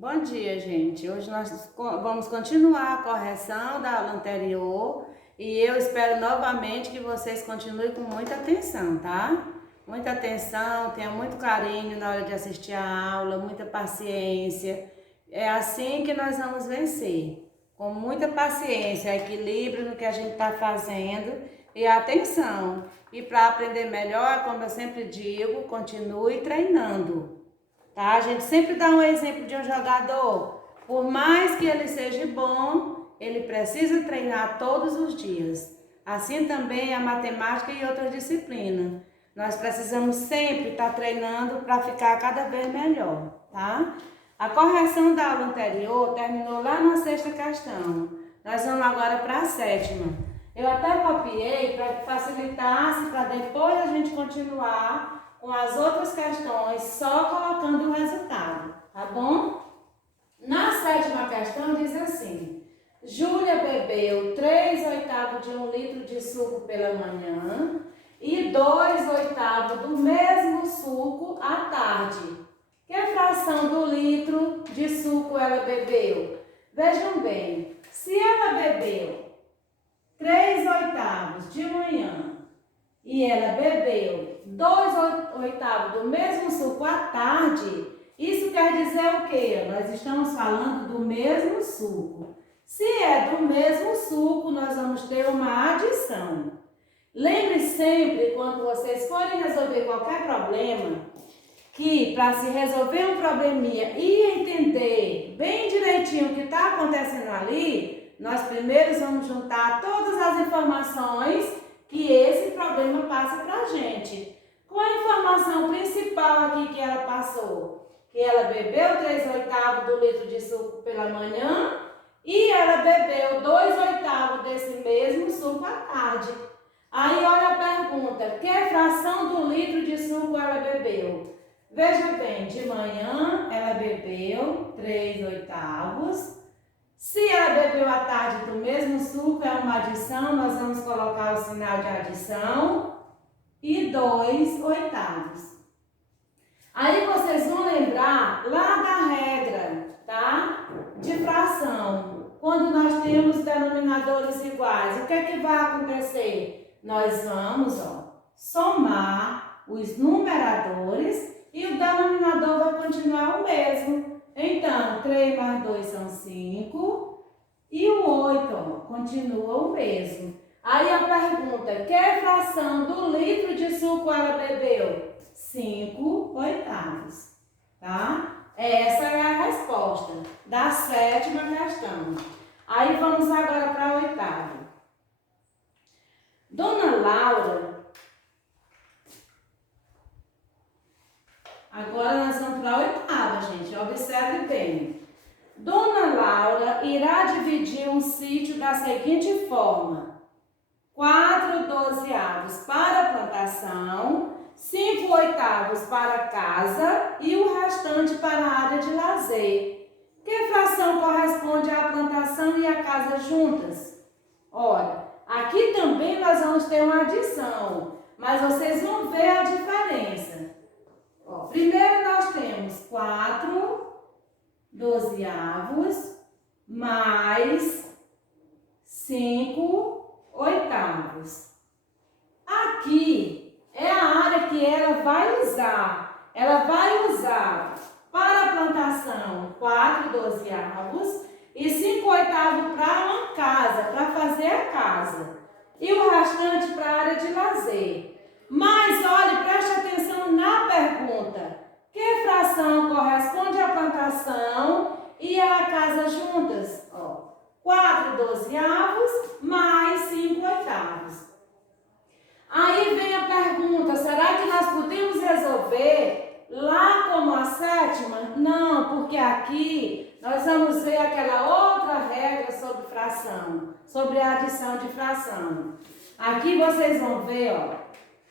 Bom dia, gente. Hoje nós vamos continuar a correção da aula anterior e eu espero novamente que vocês continuem com muita atenção, tá? Muita atenção, tenha muito carinho na hora de assistir a aula, muita paciência. É assim que nós vamos vencer. Com muita paciência, equilíbrio no que a gente está fazendo e atenção. E para aprender melhor, como eu sempre digo, continue treinando. Tá? A gente sempre dá um exemplo de um jogador. Por mais que ele seja bom, ele precisa treinar todos os dias. Assim também a matemática e outras disciplinas. Nós precisamos sempre estar treinando para ficar cada vez melhor, tá? A correção da aula anterior terminou lá na sexta questão. Nós vamos agora para a sétima. Eu até copiei para que facilitasse, para depois a gente continuar com as outras questões, só colocando o resultado, tá bom? Na sétima questão diz assim: Júlia bebeu 3/8 de 1 litro de suco pela manhã e 2/8 do mesmo suco à tarde. Que fração do litro de suco ela bebeu? Vejam bem, se ela bebeu 3/8 de manhã e ela bebeu 2/8 do mesmo suco à tarde, isso quer dizer o quê? Nós estamos falando do mesmo suco. Se é do mesmo suco, nós vamos ter uma adição. Lembre sempre, quando vocês forem resolver qualquer problema, que para se resolver um probleminha e entender bem direitinho o que está acontecendo ali, nós primeiro vamos juntar todas as informações que esse problema passa para a gente. Qual a informação principal aqui que ela passou? Que ela bebeu 3/8 do litro de suco pela manhã e ela bebeu 2/8 desse mesmo suco à tarde. Aí olha a pergunta: que fração do litro de suco ela bebeu? Veja bem, de manhã ela bebeu 3/8. Se ela bebeu à tarde do mesmo suco, é uma adição, nós vamos colocar o sinal de adição e 2/8. Aí vocês vão lembrar lá da regra, tá? De fração. Quando nós temos denominadores iguais, o que é que vai acontecer? Nós vamos, somar os numeradores e o denominador vai continuar o mesmo. Então, 3 mais 2 são 5 e o 8 continua o mesmo. Aí a pergunta: que fração do litro de suco ela bebeu? 5/8, tá? Essa é a resposta da sétima questão. Aí vamos agora para a oitava. Dona Laura, agora nós vamos para a oitava, gente, observe bem. Dona Laura irá dividir um sítio da seguinte forma: 4/12 para a plantação, 5/8 para a casa e o restante para a área de lazer. Que fração corresponde à plantação e à casa juntas? Olha, aqui também nós vamos ter uma adição, mas vocês vão ver a diferença. Primeiro nós temos 4/12 mais 5/8. Aqui é a área que ela vai usar. Ela vai usar para a plantação 4/12 e 5/8 para uma casa, para fazer a casa. E o restante para a área de lazer. Mas olhe, preste atenção na pergunta: que fração corresponde à plantação e à casa juntas? 4/12 mais 5/8. Aí vem a pergunta: será que nós podemos resolver lá como a sétima? Não, porque aqui nós vamos ver aquela outra regra sobre fração, sobre a adição de fração. Aqui vocês vão ver,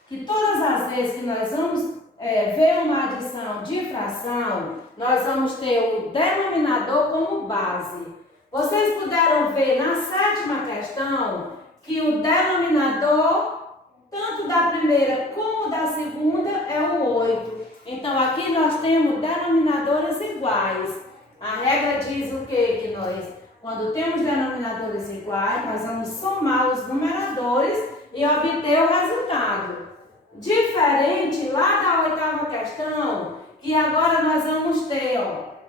que todas as vezes que nós vamos ver uma adição de fração, nós vamos ter o denominador como base. Vocês puderam ver na sétima questão que o denominador, tanto da primeira como da segunda, é o 8. Então, aqui nós temos denominadores iguais. A nós, quando temos denominadores iguais, nós vamos somar os numeradores e obter o resultado. Diferente lá da oitava questão, que agora nós vamos ter,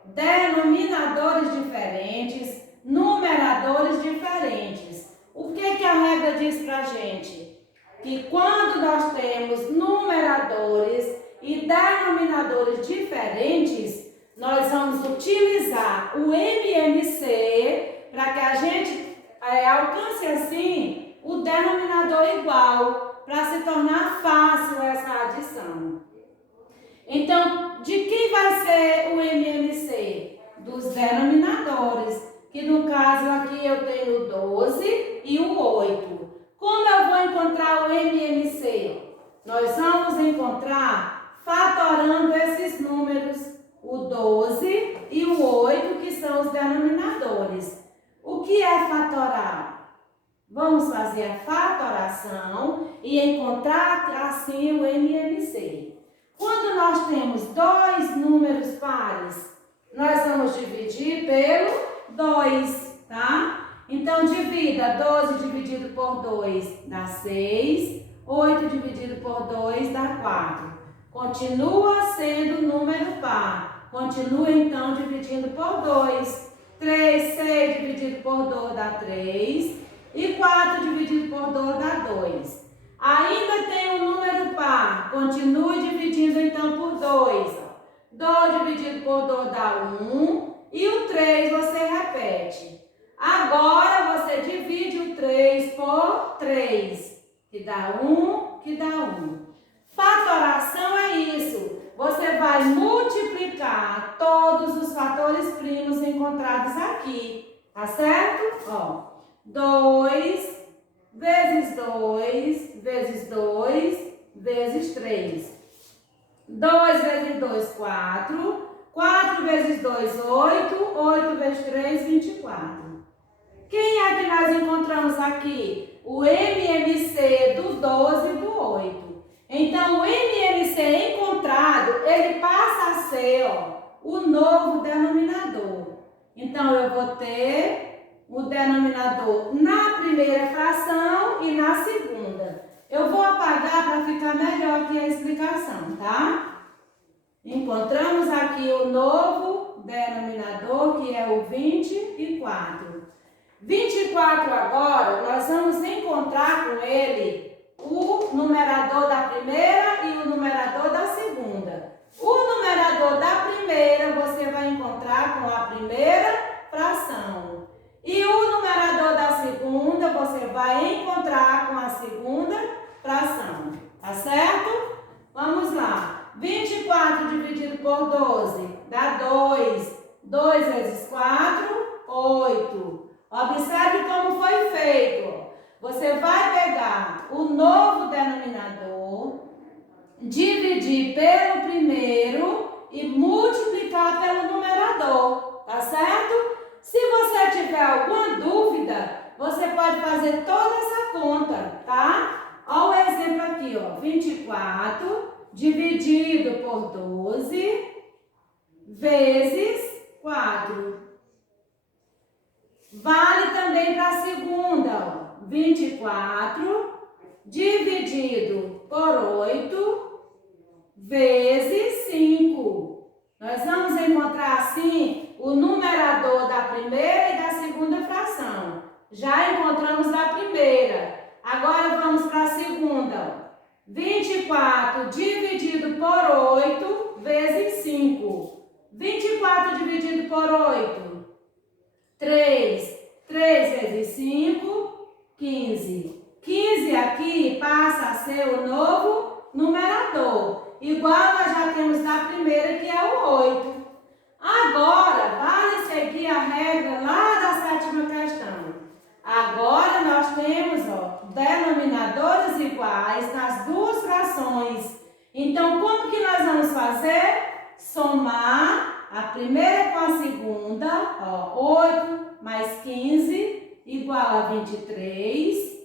denominadores diferentes, numeradores diferentes. O que a regra diz pra gente? Que quando nós temos numeradores e denominadores diferentes, nós vamos utilizar o MMC para que a gente alcance assim o denominador igual, para se tornar fácil essa adição. Então, de quem vai ser o MMC? Dos denominadores, que no caso aqui eu tenho o 12 e o 8. Como eu vou encontrar o MMC? Nós vamos encontrar fatorando esses números, o 12 e o 8, que são os denominadores. O que é fatorar? Vamos fazer a fatoração e encontrar assim o MMC. Quando nós temos dois números pares, nós vamos dividir pelo 2, tá? Então, divida 12 dividido por 2 dá 6, 8 dividido por 2 dá 4. Continua sendo número par. Continua, então, dividindo por 2. 6 dividido por 2 dá 3. E 4 dividido por 2 dá 2. Ainda tem um número par. Continue dividindo, então, por 2. 2 dividido por 2 dá 1. E o 3 você repete. Agora, você divide o 3 por 3, que dá 1, que dá 1. Fatoração é isso. Você vai multiplicar todos os fatores primos encontrados aqui, tá certo? 2 vezes 2 vezes 2 vezes 3. 2 vezes 2, 4. 4 vezes 2, 8. 8 vezes 3, 24. Quem é que nós encontramos aqui? O MMC do 12 e do 8. Então, o MMC encontrado, ele passa a ser o novo denominador. Então, eu vou ter o denominador na primeira fração e na segunda. Eu vou apagar para ficar melhor aqui a explicação, tá? Encontramos aqui o novo denominador, que é o 24. 24 agora, nós vamos encontrar com ele o numerador da primeira e o numerador da segunda. O numerador da primeira você vai encontrar com a primeira fração. E o numerador da segunda você vai encontrar com a segunda fração. Tá certo? Vamos lá. 24 dividido por 12 dá 2. 2 vezes 4, 8. Observe como foi feito. Você vai pegar o novo denominador, dividir pelo primeiro e multiplicar pelo numerador, tá certo? Se você tiver alguma dúvida, você pode fazer toda essa conta, tá? Olha o exemplo aqui, 24 dividido por 12 vezes 4. Vale também para a segunda, 24 dividido por 8 vezes 5. Nós vamos encontrar assim o numerador da primeira e da segunda fração. Já encontramos a primeira. Agora vamos para a segunda. 24 dividido por 8 vezes 5. 24 dividido por 8. 3. 3 vezes 5, 15. 15 aqui passa a ser o novo numerador. Igual nós já temos na primeira, que é o 8. Agora, vale seguir a regra lá da sétima questão. Agora nós temos, denominadores iguais nas duas frações. Então, como que nós vamos fazer? Somar a primeira com a segunda, 8 mais 15 igual a 23.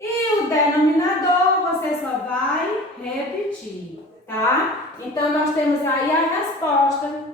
E o denominador você só vai repetir, tá? Então, nós temos aí a resposta.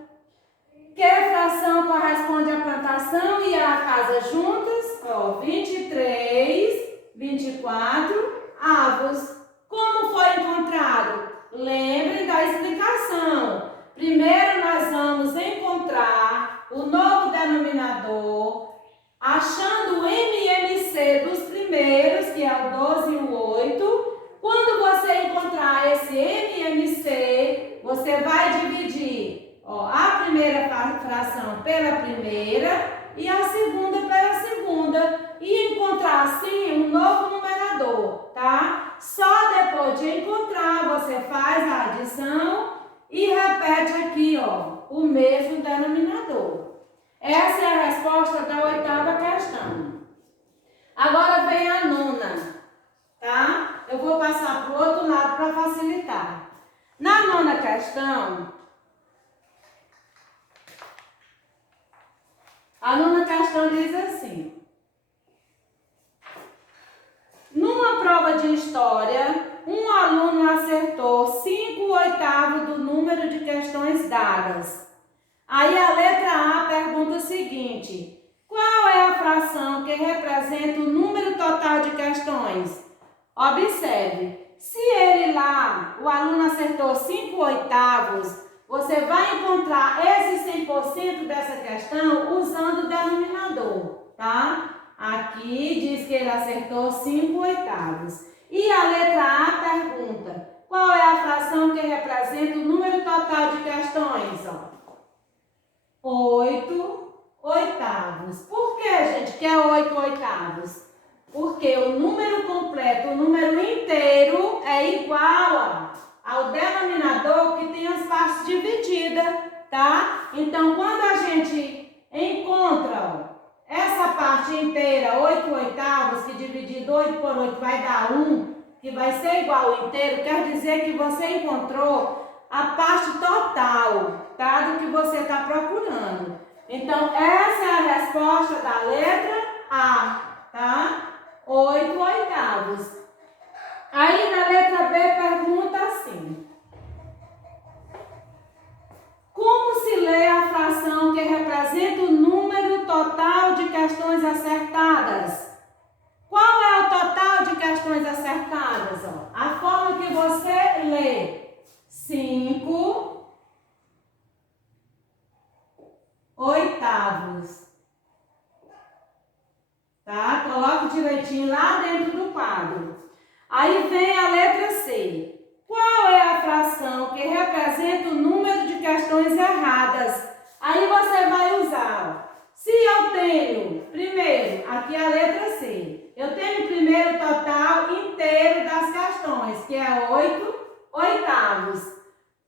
Que fração corresponde à plantação e à casa juntas? Ó, 23, 24 avos. Como foi encontrado? Lembrem da explicação. Primeiro nós vamos encontrar o novo denominador, achando o MMC dos primeiros, que é o 12 e o 8. Quando você encontrar esse MMC, você vai dividir a primeira fração pela primeira e a segunda pela segunda e encontrar assim um novo numerador, tá? Só depois de encontrar, você faz a adição e repete aqui, o mesmo denominador. Essa é a resposta da 8ª questão. Agora vem a 9ª, tá? Eu vou passar para o outro lado para facilitar. Na 9ª questão, a 9ª questão diz assim: numa prova de história, um aluno acertou 5/8 do número de questões dadas. Aí a letra A pergunta o seguinte: qual é a fração que representa o número total de questões? Observe, se ele lá, o aluno acertou 5/8, você vai encontrar esse 100% dessa questão usando o denominador, tá? Aqui diz que ele acertou 5/8. E a letra A pergunta: qual é a fração que representa o número total de questões? 8/8. Por que, gente, que é 8/8? Porque o número completo, o número inteiro é igual ao denominador que tem as partes divididas, tá? Então, quando a gente encontra essa parte inteira, 8/8, que dividido 8 por 8 vai dar 1, que vai ser igual ao inteiro, quer dizer que você encontrou a parte total, tá? Do que você está procurando. Então, essa é a resposta da letra A, tá? 8/8. Aí, na letra B, pergunta assim: como se lê a fração que representa o número total de questões acertadas? Qual é o total de questões acertadas? A forma que você lê: 5/8. Tá? Coloque direitinho lá dentro do quadro. Aí vem a letra C. Qual é a fração que representa o número de questões erradas? Aí você vai usar. Se eu tenho, primeiro, aqui a letra C. Eu tenho o primeiro total inteiro das questões, que é 8/8.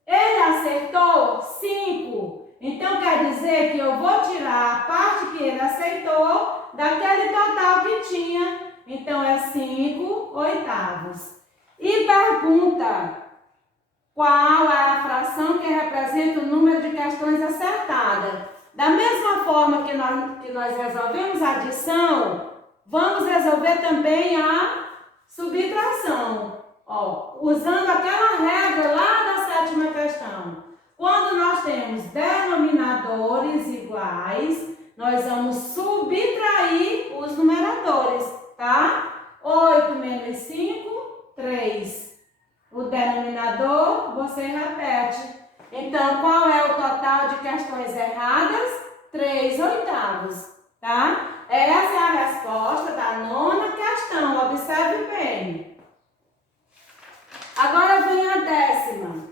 Ele acertou 5. Então, quer dizer que eu vou tirar a parte que ele aceitou daquele total que tinha. Então, é 5/8. E pergunta: qual é a fração que representa o número de questões acertadas? Da mesma forma que nós resolvemos a adição, vamos resolver também a subtração. Usando aquela regra lá da 7ª questão. Quando nós temos denominadores iguais, nós vamos subtrair os numeradores, tá? 8 menos 5, 3. O denominador, você repete. Então, qual é o total de questões erradas? 3/8, tá? Essa é a resposta da 9ª questão. Observe bem. Agora vem a 10ª.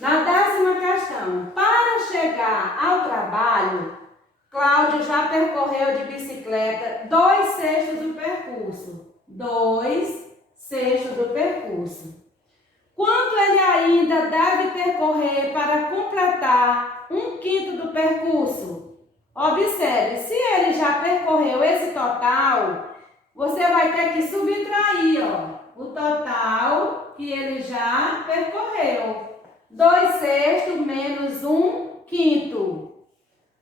Na 10ª questão, para chegar ao trabalho, Cláudio já percorreu de bicicleta 2/6 do percurso. 2/6 do percurso. Quanto ele ainda deve percorrer para completar 1/5 do percurso? Observe, se ele já percorreu esse total, você vai ter que subtrair, o total que ele já percorreu. 2/6 menos 1/5.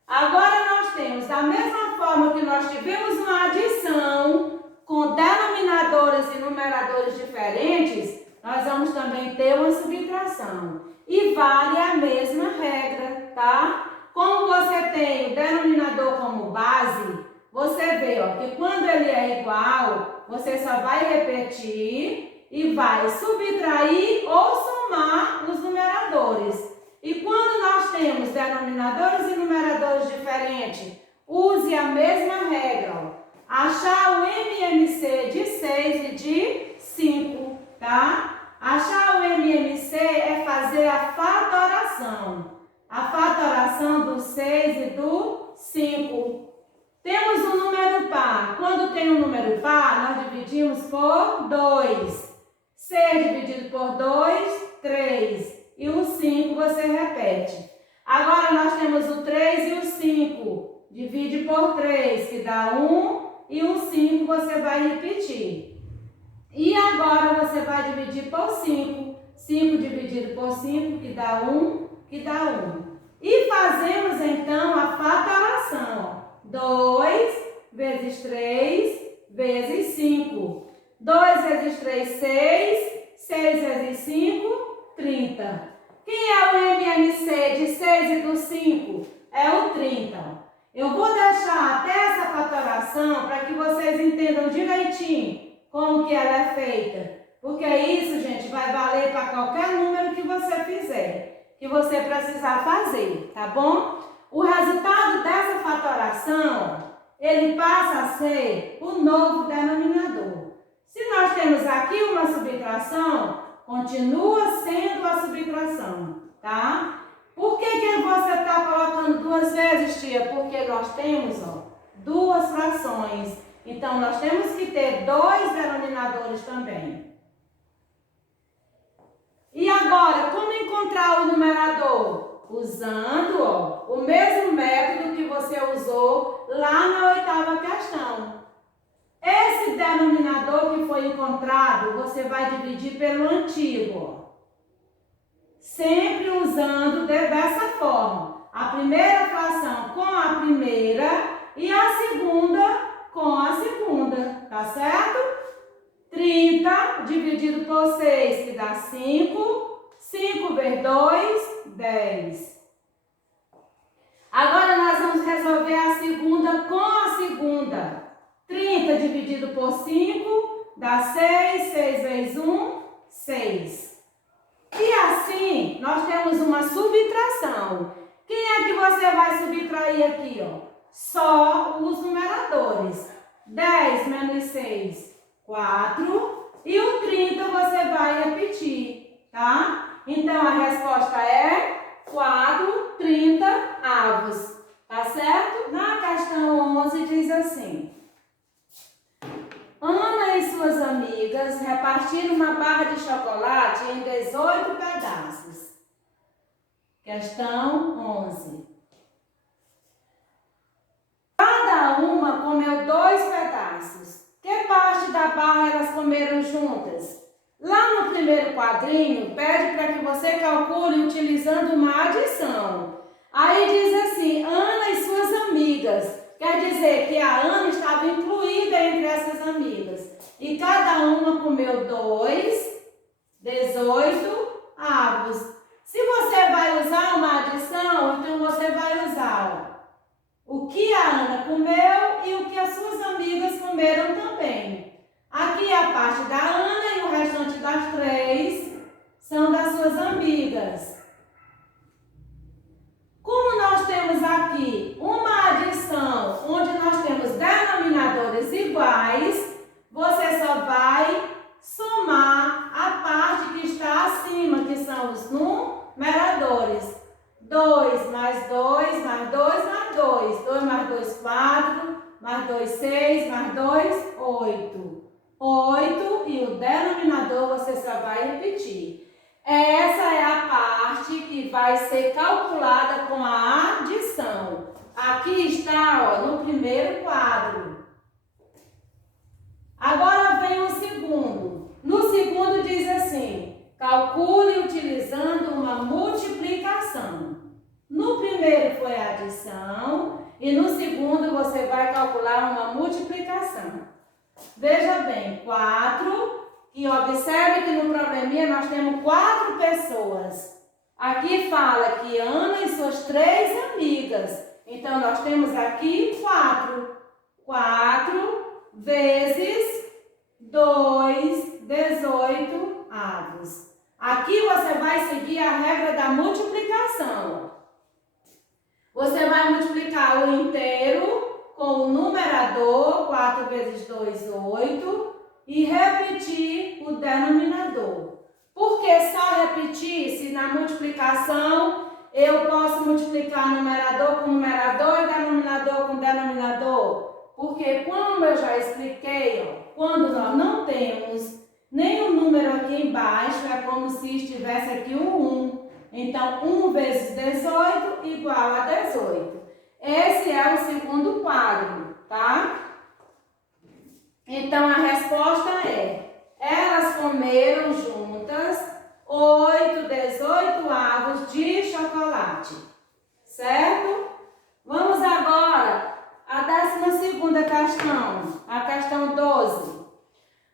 Agora nós temos, da mesma forma que nós tivemos uma adição com denominadores e numeradores diferentes, nós vamos também ter uma subtração. E vale a mesma regra. tá? Como você tem o denominador como base, você vê, ó, que quando ele é igual, você só vai repetir e vai subtrair ou somar os numeradores. E quando nós temos denominadores e numeradores diferentes, use a mesma regra, ó. Achar o MMC de 6 e de 5, tá? Achar o MMC é fazer a fatoração. A fatoração do 6 e do 5. Temos um número par. Quando tem um número par, nós dividimos por 2. 6 dividido por 2, 3. E o 5 você repete. Agora nós temos o 3 e o 5. Divide por 3, que dá 1. E o 5 você vai repetir. E agora você vai dividir por 5. 5 dividido por 5, que dá 1, que dá 1. E fazemos então a fatoração. 2 vezes 3 vezes 5. 2 vezes 3, 6. 6 vezes 5, 30. Quem é o MMC de 6 e do 5? É o 30. Eu vou deixar até essa fatoração para que vocês entendam direitinho como que ela é feita. Porque isso, gente, vai valer para qualquer número que você fizer, que você precisar fazer, tá bom? O resultado dessa fatoração, ele passa a ser o novo denominador. Se nós temos aqui uma subtração, continua sendo a subtração, tá? Por que você está colocando 2 vezes, tia? Porque nós temos, ó, 2 frações. Então, nós temos que ter 2 denominadores também. E agora, como encontrar o numerador? Usando, ó, o mesmo método que você usou lá na 8ª questão. Esse denominador que foi encontrado, você vai dividir pelo antigo, ó. Sempre usando dessa forma. A primeira fração com a primeira e a segunda com a segunda, tá certo? 30 dividido por 6, que dá 5. 5 vezes 2, 10. Agora nós vamos resolver a segunda com a segunda. 30 dividido por 5 dá 6. 6 vezes 1, 6. E assim, nós temos uma subtração. Quem é que você vai subtrair aqui, ó? Só os numeradores. 10 menos 6, 4. E o 30 você vai repetir, tá? Então, a resposta é 4 30avos, tá certo? Na questão 11 diz assim: Ana e suas amigas repartiram uma barra de chocolate em 18 pedaços. Questão 11. Cada uma comeu 2 pedaços. Que parte da barra elas comeram juntas? Lá no primeiro quadrinho, pede para que você calcule utilizando uma adição. Aí diz assim, Ana e suas amigas. Quer dizer que a Ana estava incluída entre essas amigas. E cada uma comeu 2, 18 avos. Se você vai usar uma adição, então você vai usar o que a Ana comeu e o que as suas amigas comeram também. Aqui é a parte da Ana e o restante das 3 são das suas amigas. Como nós temos aqui uma adição onde nós temos denominadores iguais, você só vai somar a parte que está acima, que são os numeradores. 2 mais 2, mais 2, mais 2. 2 mais 2, 4. Mais 2, 6. Mais 2, 8. 8 e o denominador você só vai repetir. Essa é a parte que vai ser calculada com a adição. Aqui está, ó, no primeiro quadro. Agora vem o segundo. No segundo diz assim, calcule utilizando uma multiplicação. No primeiro foi a adição e no segundo você vai calcular uma multiplicação. Veja bem, 4, e observe que no probleminha nós temos 4 pessoas. Aqui fala que Ana e suas 3 amigas. Então, nós temos aqui 4. 4 vezes 2, 18 avos. Aqui você vai seguir a regra da multiplicação. Você vai multiplicar o inteiro com o numerador, 4 vezes 2, 8, e repetir o denominador. Por que só repetir se na multiplicação eu posso multiplicar numerador com numerador e denominador com denominador? Porque como eu já expliquei, ó, quando nós não temos nenhum número aqui embaixo, é como se estivesse aqui o 1. Então, 1 vezes 18 igual a 18. Esse é o segundo quadro, tá? Então, a resposta é: elas comeram juntas 8, 18 avos de chocolate. Certo? Vamos agora à 12ª questão, a questão 12.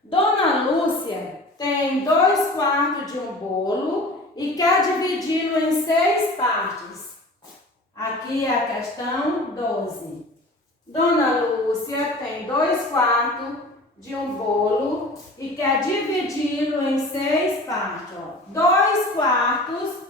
Dona Lúcia tem 2/4 de um bolo e quer dividi-lo em 6 partes. Aqui é a questão 12. Dona Lúcia tem 2/4 de um bolo e quer dividi-lo em 6 partes. 2/4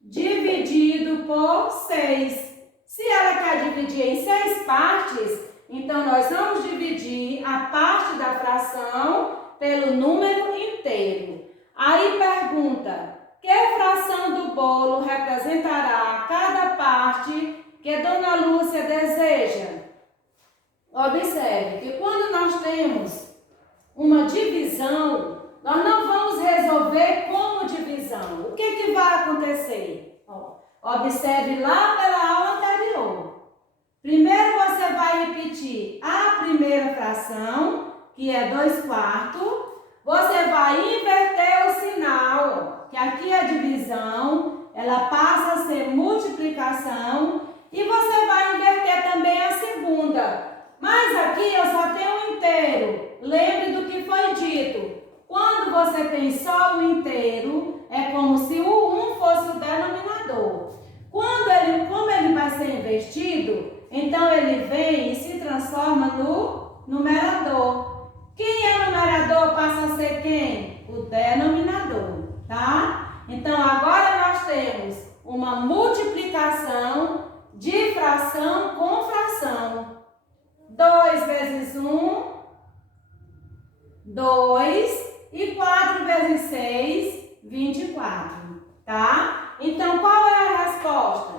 dividido por 6. Se ela quer dividir em 6 partes, então nós vamos dividir a parte da fração pelo número inteiro. Aí pergunta: que fração do bolo representará cada parte que Dona Lúcia deseja? Observe que quando nós temos uma divisão, nós não vamos resolver como divisão. O que vai acontecer? Observe lá pela aula anterior. Primeiro você vai repetir a primeira fração, que é 2/4. Você vai inverter o sinal, que aqui é divisão, ela passa a ser multiplicação, e você vai inverter também a segunda. Mas aqui eu só tenho um inteiro. Lembre do que foi dito. Quando você tem só o inteiro, é como se o 1 fosse o denominador. Como ele vai ser invertido, então ele vem e se transforma no numerador. Quem é numerador passa a ser quem? O denominador, tá? Então agora nós temos uma multiplicação de fração com fração. 2 vezes 1, 2, e 4 vezes 6, 24, tá? Então, qual é a resposta?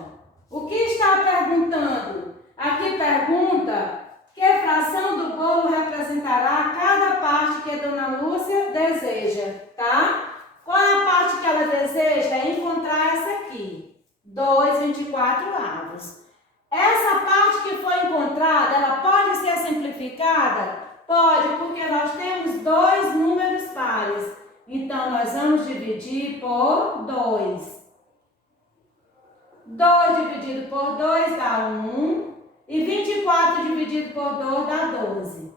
O que está perguntando? Aqui pergunta: que fração do bolo representará cada parte que Dona Lúcia deseja, tá? Qual é a parte que ela deseja? É encontrar essa aqui, 2, 24 avos. Essa parte que foi encontrada, ela pode ser simplificada? Pode, porque nós temos 2 números pares. Então, nós vamos dividir por 2. 2 dividido por 2 dá 1. E 24 dividido por 2 dá 12.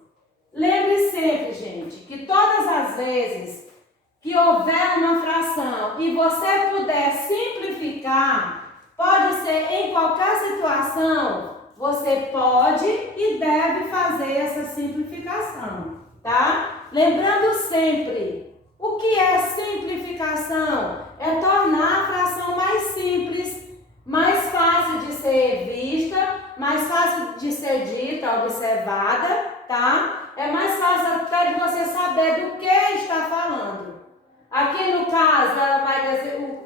Lembre sempre, gente, que todas as vezes que houver uma fração e você puder simplificar, pode ser em qualquer situação, você pode e deve fazer essa simplificação, tá? Lembrando sempre, o que é simplificação? É tornar a fração mais simples, mais fácil de ser vista, mais fácil de ser dita, observada, tá? É mais fácil até de você saber do que está falando. Aqui no caso,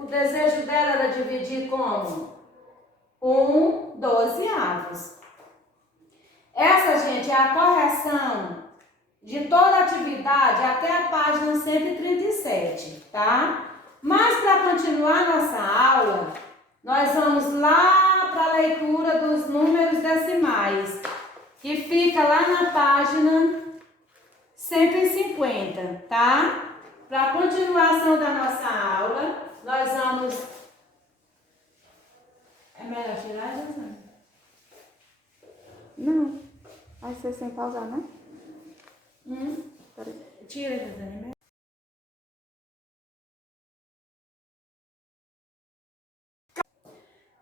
o desejo dela era dividir como? 12 avos. Essa, gente, é a correção de toda a atividade até a página 137, tá? Mas para continuar nossa aula, nós vamos lá para a leitura dos números decimais, que fica lá na página 150, tá? Para a continuação da nossa aula, nós vamos... É melhor tirar, José? Não. Vai ser sem pausar, né? Tira, José.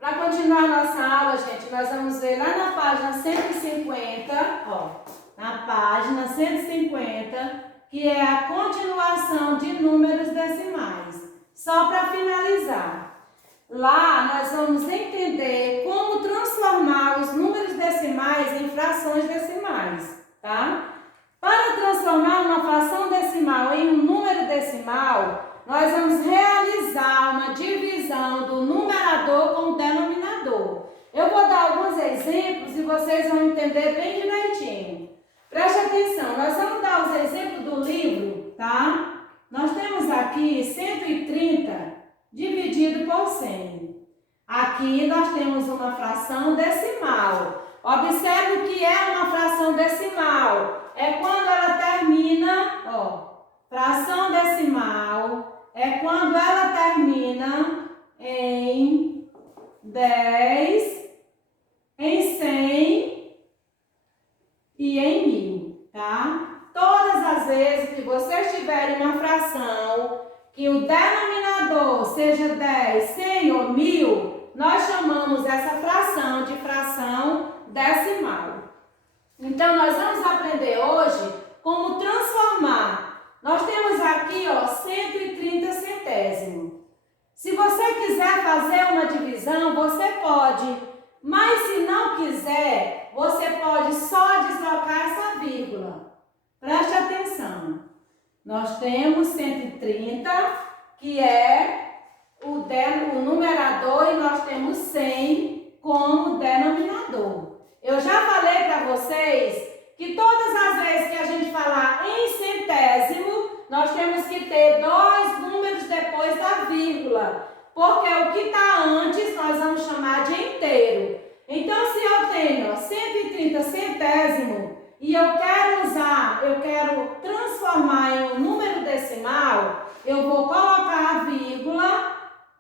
Para continuar nossa aula, gente, nós vamos ver lá na página 150, ó, na página 150, que é a continuação de números decimais. Só para finalizar. Lá nós vamos entender como transformar os números decimais em frações decimais, tá? Para transformar uma fração decimal em um número decimal, nós vamos realizar uma divisão do numerador com o denominador. Eu vou dar alguns exemplos e vocês vão entender bem direitinho. Preste atenção, nós vamos dar os exemplos do livro, tá? Nós temos aqui 130 dividido por 100. Aqui nós temos uma fração decimal. Observe o que é uma fração decimal. É quando ela termina, ó, fração decimal é quando ela termina em 10, em 100 e em 1000, tá? Todas as vezes que vocês tiverem uma fração que o denominador seja 10, 100 ou 1000, nós chamamos essa fração de fração decimal. Então, nós vamos aprender hoje como transformar. Nós temos aqui, ó, 130 centésimos. Se você quiser fazer uma divisão, você pode. Mas se não quiser, você pode só deslocar essa vírgula. Preste atenção. Nós temos 130, que é o numerador, e nós temos 100 como denominador. Eu já falei para vocês que todas as vezes que a gente falar em centésimo, nós temos que ter dois números depois da vírgula, porque o que está antes nós vamos chamar de inteiro. Então, se eu tenho, ó, 130 centésimo e eu quero transformar em um número decimal, eu vou colocar a vírgula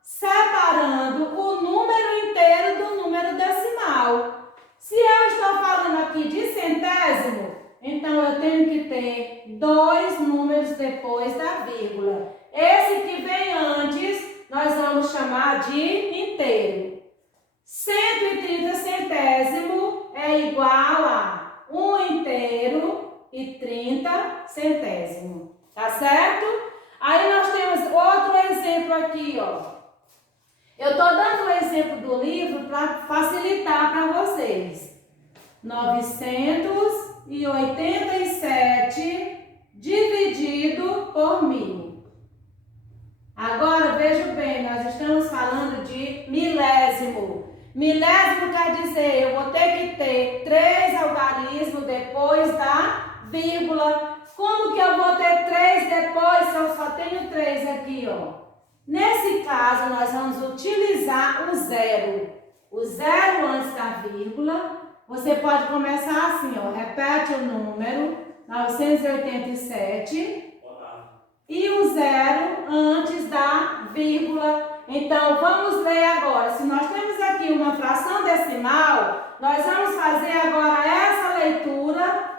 separando o número inteiro do número decimal. Se eu estou falando aqui de centésimo, então eu tenho que ter dois números depois da vírgula. Esse que vem antes, nós vamos chamar de inteiro. 130 centésimo é igual a 1 inteiro e 30 centésimo. Tá certo? Aí nós temos outro exemplo aqui, ó. Eu estou dando o exemplo do livro para facilitar para vocês. 987 dividido por 1000. Agora, veja bem, nós estamos falando de milésimo. Milésimo quer dizer, eu vou ter que ter 3 algarismos depois da vírgula. Como que eu vou ter 3 depois se eu só tenho 3 aqui, ó? Nesse caso, nós vamos utilizar o zero. O zero antes da vírgula. Você pode começar assim, ó. Repete o número 987 e o zero antes da vírgula. Então, vamos ler agora. Se nós temos aqui uma fração decimal, nós vamos fazer agora essa leitura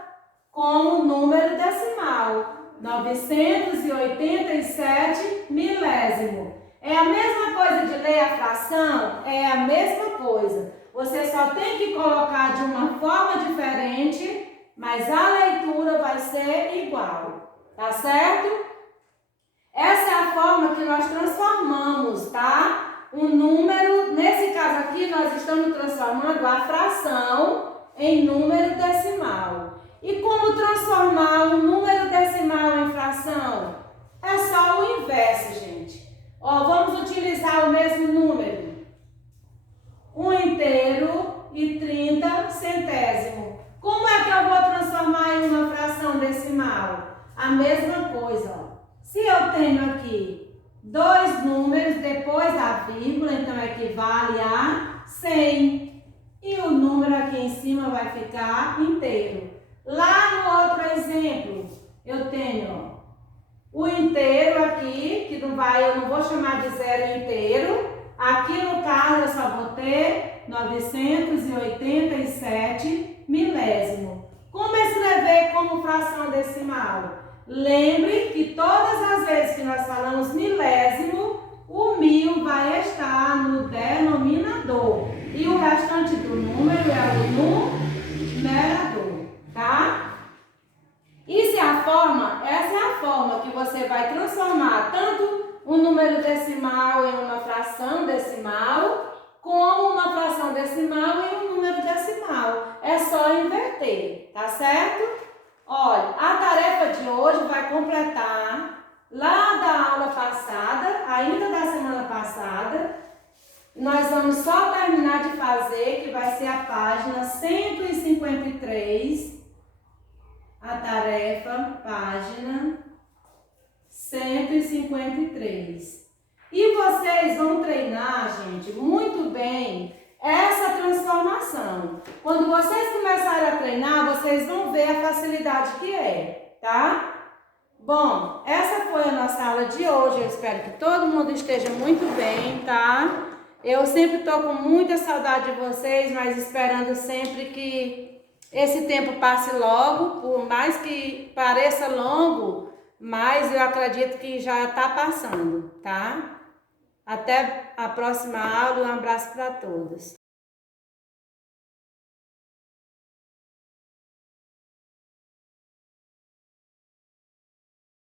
como número decimal. 987 milésimo. É a mesma coisa de ler a fração? É a mesma coisa. Você só tem que colocar de uma forma diferente, mas a leitura vai ser igual. Tá certo? Essa é a forma que nós transformamos, tá? Um número, nesse caso aqui, nós estamos transformando a fração em número decimal. E como transformar um número decimal em fração? É só o inverso, gente. Ó, vamos utilizar o mesmo número. 1 inteiro e 30 centésimo. Como é que eu vou transformar em uma fração decimal? A mesma coisa, ó. Se eu tenho aqui dois números depois da vírgula, então equivale a 100. E o número aqui em cima vai ficar inteiro. Lá no outro exemplo, eu tenho, ó, o inteiro aqui, que eu não vou chamar de zero inteiro. Aqui no caso eu só vou ter 987 milésimo. Como escrever como fração decimal? Lembre que todas as vezes que nós falamos milésimo, o 1000 vai estar no denominador. número decimal em uma fração decimal, como uma fração decimal em um número decimal. É só inverter, tá certo? Olha, a tarefa de hoje vai completar lá da aula passada, ainda da semana passada. Nós vamos só terminar de fazer, que vai ser a página 153. A tarefa, página 153. E vocês vão treinar, gente, muito bem essa transformação. Quando vocês começarem a treinar, vocês vão ver a facilidade que é, tá? Bom, essa foi a nossa aula de hoje. Eu espero que todo mundo esteja muito bem, tá? Eu sempre estou com muita saudade de vocês, mas esperando sempre que esse tempo passe logo, por mais que pareça longo, mas eu acredito que já está passando, tá? Até a próxima aula, um abraço para todos.